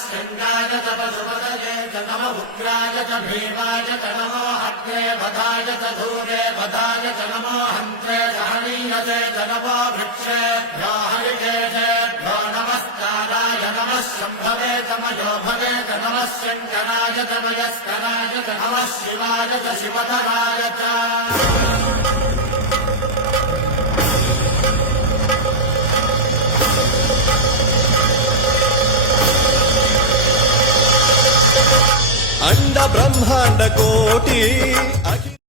शृङ्गाय च पशुपतये च नम उग्राय च भीमाय च नमो अग्ने वधाय च धूरे वधाय च नमो हन्त्रे सहनीयते च नमो वृक्षेभ्यो हरिकेशेभ्यो नमस्काराय नमः शम्भवे च मयो भवे च नमः शङ्कराय च मयस्कराय च नमः शिवाय च शिवधराय च अंड ब्रह्मांड कोटि